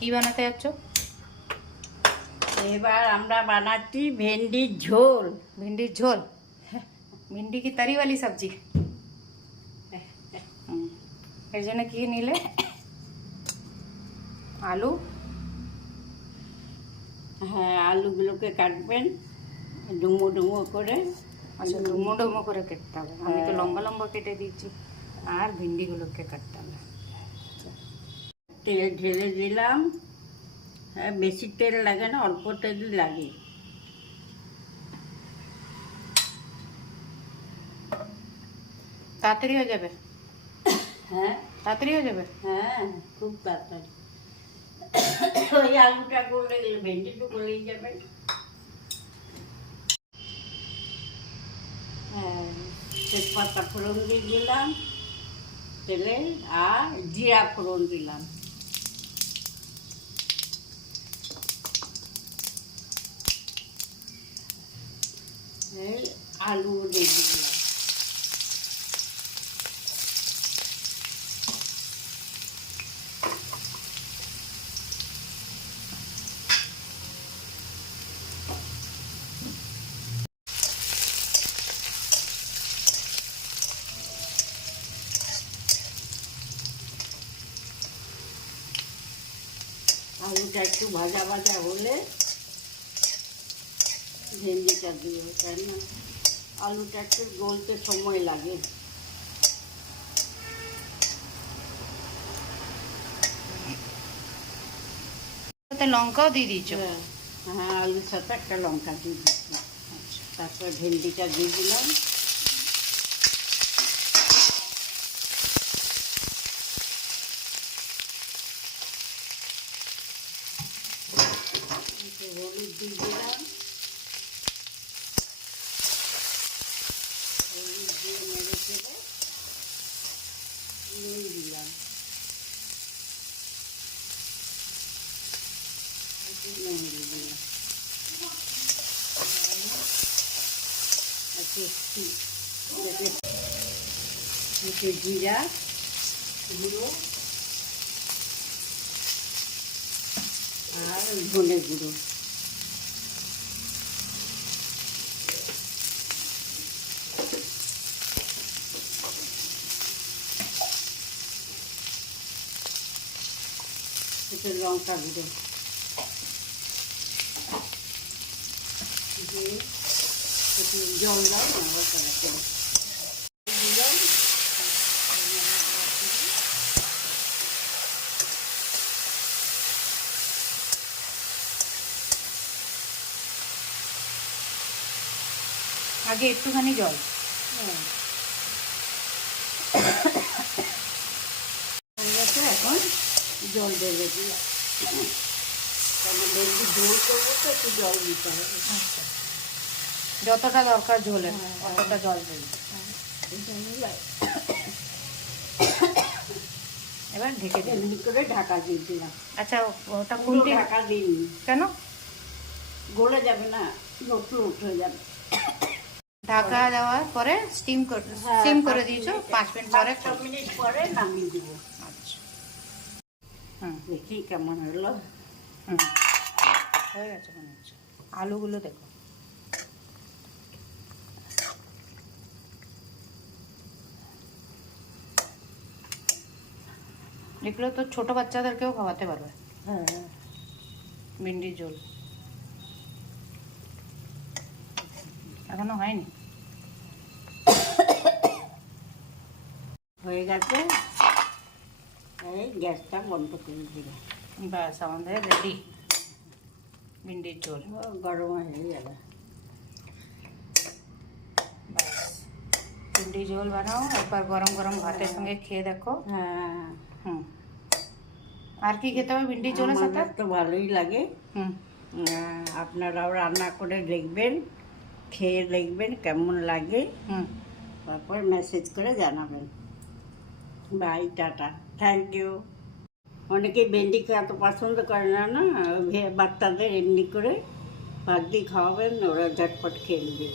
কি বানাতে যাচ্ছ? এবার আমরা বানাচ্ছি ভেন্ডির ঝোল। भिंडीर झोल? भिंडी की तरी वाली सब्जी। এর জন্য কি নিলে? আলু। হ্যাঁ, আলুগুলোকে কাটবেন ডুমো ডুমো করে। আচ্ছা, ডুমো ডুমো করে কাটতে হবে। আমি তো লম্বা লম্বা কেটে দিয়েছি। আর ভিন্ডিগুলোকে কাটতে হবে। তেল ঢেলে দিলাম। হ্যাঁ, বেশি তেল লাগে না, অল্প তেলই লাগে। তাড়াতাড়ি হয়ে যাবে। হ্যাঁ তাড়াতাড়ি হয়ে যাবে। হ্যাঁ, খুব তাড়াতাড়ি। ওই আলুটা গলে গেলে ভেন্ডিটা গলেই যাবে। হ্যাঁ, তেজপাতা ফোড়ন দিয়ে দিলাম তেলে, আর জিরা ফোড়ন দিলাম। এই আলু দিয়ে দিলাম। আলুটা একটু ভাজা ভাজা হলে ভেন্ডিটা দিব, তাই না? আলুটা একটু গলতে সময় লাগে। লঙ্কাও দিয়ে দিয়েছো? হ্যাঁ, আলুর সাথে একটা লঙ্কা দিয়ে দিচ্ছি। তারপর ভেন্ডিটা দিয়ে দিলাম। হলুদ দিয়ে দিলাম। হলুদ দিয়ে নেড়ে চেড়ে নুন দিলাম। নুন দিয়ে দিলাম। একটু জিরা গুঁড়ো আর ধনে গুঁড়ো। একটু লঙ্কা গুঁড়ো দিয়ে একটু জল দাও না, করে দিলাম। আগে একটুখানি জল। এখন জল ঢেলে দিলাম, কারণ বেশি ঝোল করবো তো একটু জল দিতে হবে। আচ্ছা, যতটা দরকার ঝোলের অতটা জল দিই। এবার ঢেকে দিই। এমনি করে ঢাকা দিয়ে দিলাম। আচ্ছা, ওটা পুরো খুলতে ঢাকা দিইনি। কেন? গলে যাবে না, নতুন উঠে যাবে। ঢাকা দেওয়ার পরে স্টিম করে দিয়েছো 5 মিনিট পরে? 5 মিনিট পরে নামিয়ে দিব। আচ্ছা, দেখি কেমন হলো। হয়ে গেছে মনে হচ্ছে। আলুগুলো দেখো। এগুলো তো ছোট বাচ্চাদেরকেও খাওয়াতে পারবে। হ্যাঁ, ভিন্ডির ঝোল এখনো হয়নি। হয়ে গেছে। এই গ্যাসটা বন্ধ করে দিলাম। ব্যাস, আমাদের রেডি ভিন্ডির ঝোল। গরম হয়ে গেল। ব্যাস, ভিন্ডির ঝোল বানাও, একবার গরম গরম ভাতের সঙ্গে খেয়ে দেখো। হ্যাঁ, আর কি খেতে হবে ভিন্ডির ঝোলের সাথে? আমাদের তো ভালোই লাগে। আপনারাও রান্না করে দেখবেন, খেয়ে দেখবেন কেমন লাগে। তারপর মেসেজ করে জানাবেন। Bye, tata, thank you. অনেকে ভেন্ডি এত পছন্দ করে না, বাচ্চাদের এমনি করে ভাত দিয়ে খাওয়াবেন, ওরা ঝটপট খেয়ে নেবে।